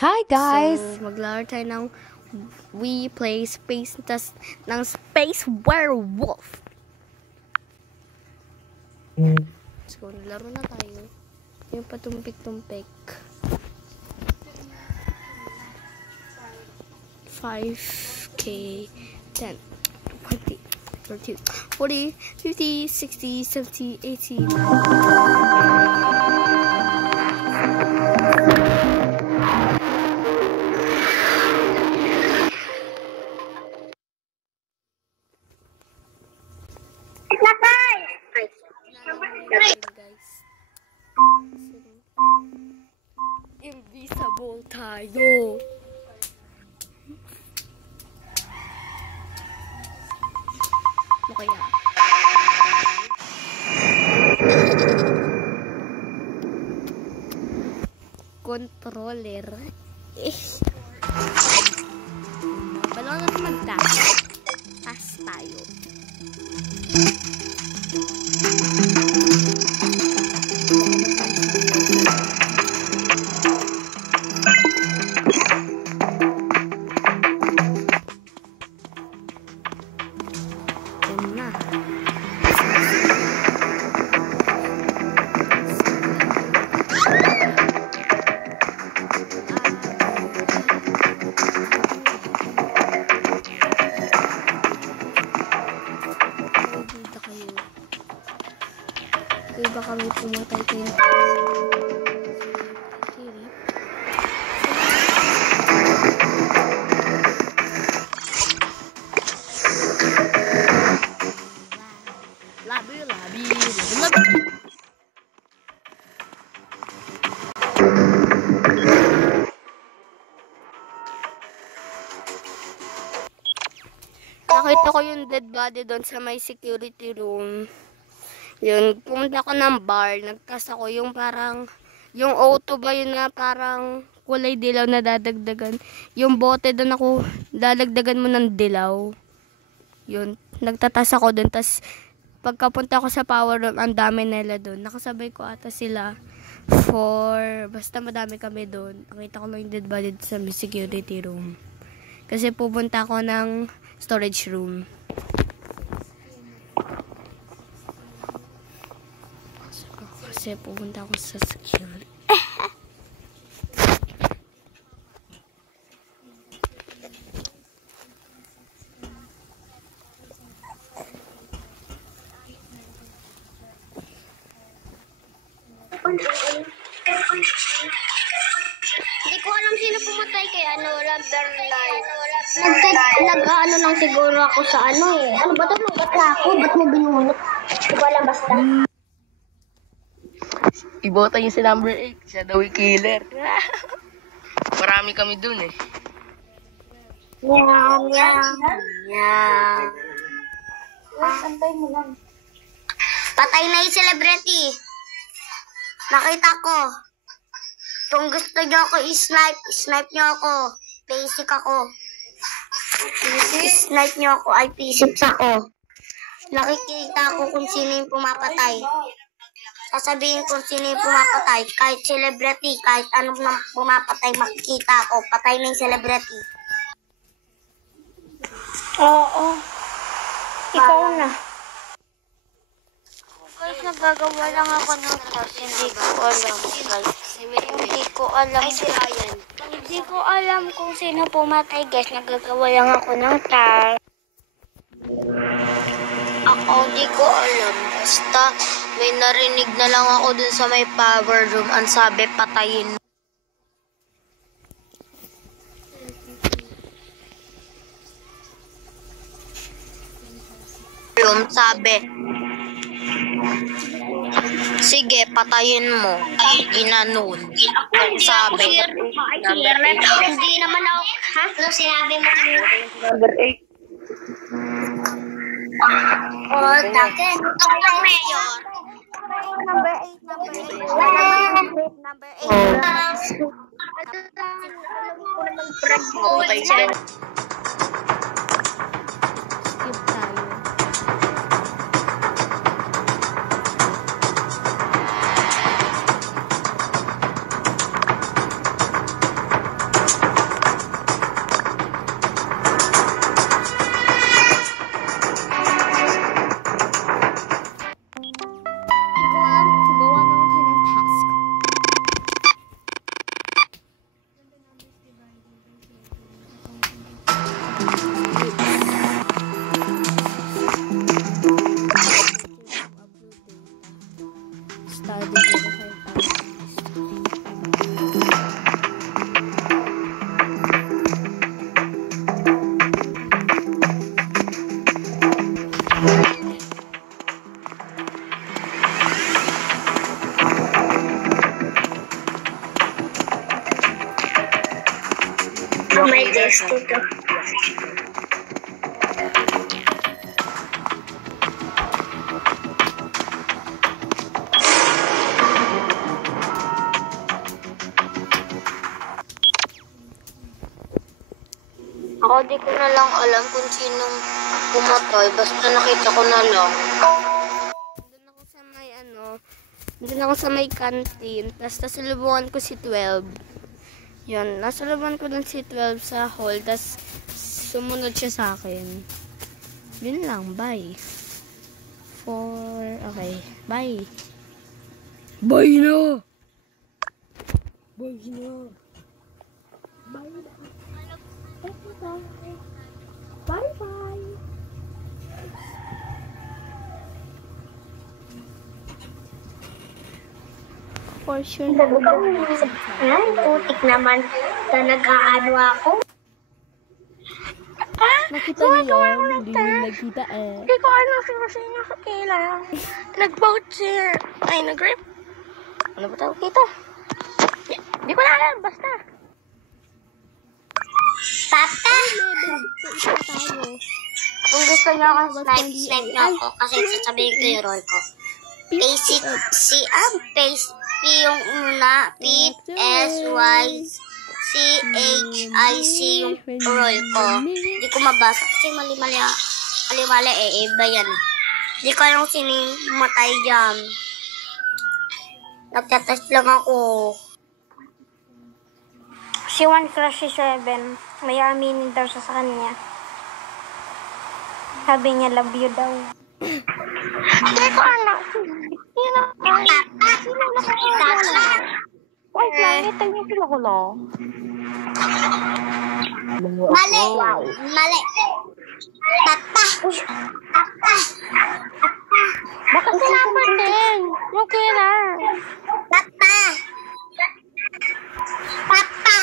Hi guys! So, maglaro tayo ng We Play Space Test ng Space Werewolf. So, laro na tayo. Yung patumpik-tumpik. 5K, 10, 20, 30, 40, 50, 60, 70, 80, 90. Invisible tayo. Ano kaya? Controller. Balon natin mag-dash. Taas tayo. Iba kami pumatay kayo. Labi. Nakita ko yung dead body doon sa may security room. Yun, pumunta ako ng bar, nagtas ako yung parang, yung auto ba yun na parang kulay dilaw na dadagdagan. Yung bote doon ako, dadagdagan mo ng dilaw. Yun, nagtatas ako doon, tas pagkapunta ko sa power room, ang dami nila doon. Nakasabay ko ata sila basta madami kami doon. Nakita ko lang yung dead body sa security room. Kasi pupunta ako ng storage room. Kasi pupunta ako sa security. Hindi ko alam sino pumatay kay rubber light. Nag-ano lang siguro ako sa ano eh. Ano ba ito? Ba't ako? Ba't mo binunot? Hindi ko alam basta. Ibota yung si number 8. Siya daw yung killer. Marami kami dun eh. Yeah. Antay mo lang. Patay na yung celebrity. Nakita ko. Kung gusto nyo ako snipe nyo ako. Basic ako. Snipe nyo ako, ay basics ako. Nakikita ko kung sino yung pumapatay. Sasabihin kung sino yung pumapatay. Kahit celebrity, kahit anong pumapatay, makikita ako. Patay na yung celebrity. Oo. Ikaw na. Guys, nagagawa lang ako ng task. Hindi ko alam. Hindi ko alam. Ay, si Ryan. Hindi ko alam kung sino pumatay, guys. Nagagawa lang ako ng task. Ako hindi ko alam. Basta may narinig na lang ako dun sa may power room. Ang sabi, patayin. Room, sabi, sige, patayin mo. Ginanon. Sabi. Hindi naman ako. Ha? Ano sinabi mo? Number 8. Oh, takin. Dr. Mayor. Number 8. Number 8. Patay daw. Skip tayo. May test ito. Ako di ko na lang alam kung sinong pumatay. Basta nakita ko na lang. Doon ako sa may doon ako sa may canteen. Tapos nasalubungan ko si 12. Yun, nasalubungan ko dun si 12 sa hall. Tapos sumunod siya sa akin. Yun lang, bye. Okay, bye. Bye na! Bye na! Bye na! Bye-bye! Portion. Ay, putik naman. Nag-aano ako. Nakita niyo? Hindi niyo nakita eh. Hindi ko alam sino sa kailan. Nag-voucher. Ay, nag-rip. Ano ba tawag dito? Hindi ko na alam, basta. Papa! Isa tayo. Kung gusto niyo ako snipe niyo ako kasi sasabihin ko yung role ko. Basic P yung una, PSYCHIC yung role ko. Hindi ko mabasa kasi mali-mali iba yan. Hindi ko alam sino yung matay dyan. Nagtatest lang ako. Si One Crush si 7. May aminin daw siya sa kanya. Sabi niya, love you daw. Hindi ko alam. Sino nakakilala? Wait lang, ito yung sila ko lang. Mali. Mali. Tata. Bakit si number 10? Yung killer. Tata. Tata.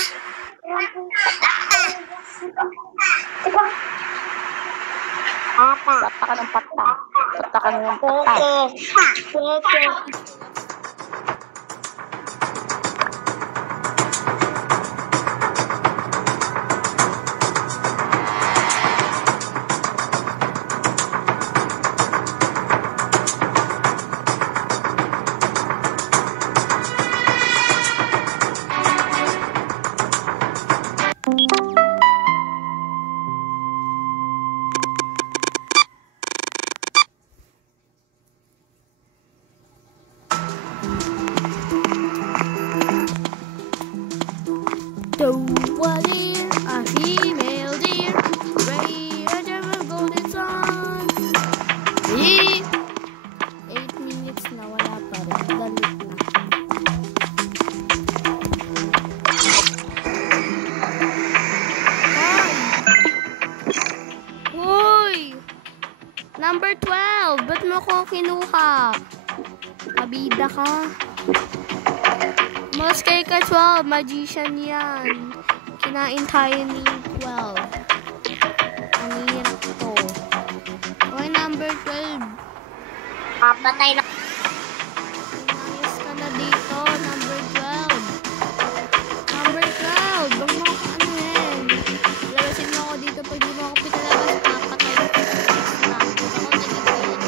Pata ka ng pata. Pata ka ng pata. The one deer, a female deer, ray a German golden sun. 8 minutes na wala pa rin. Dali po. Hoy! Number 12, ba't mo ko kinuha? Kabida ka. Mas kay ka 12, magician yan. Kinain tayo ni 12. Ang hirap to. Okay, number 12. Papatay na. Inayos ka na dito, number 12. Number 12, bang mo ka ano yan. Labasin mo ako dito pag di mo ako pinalabas, papatay ko. Ako nagigilin na.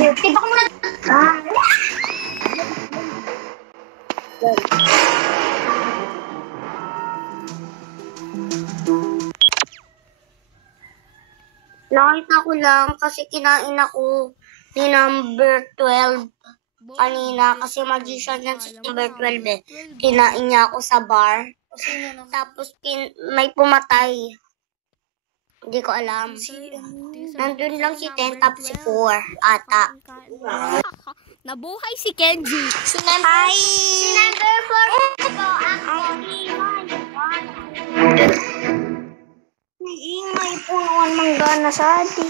Tibak mo na. Nakita ko lang kasi kinain ako ni number 12 kanina kasi magician yan si number 12 eh. Kinain niya ako sa bar. Tapos may pumatay. Hindi ko alam. Nandun lang si 10 tapos si 4 ata. Nabuhay si Kenji. Si number 4 ito ako. Ingay po naman manggana sa atin.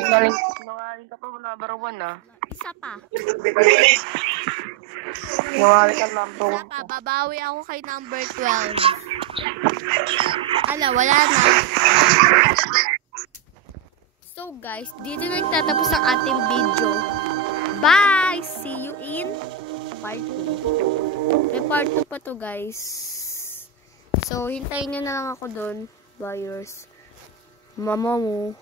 Nangaling ka pa number 1 ah. Isa pa. Nangaling ka number Isa pa. Babawi ako kay number 12. Wala na. So guys, dito nagtatapos ang ating video. Bye! See you in part 2. May part 2 pa to, guys. So, hintayin nyo na lang ako doon, buyers. Mama mo.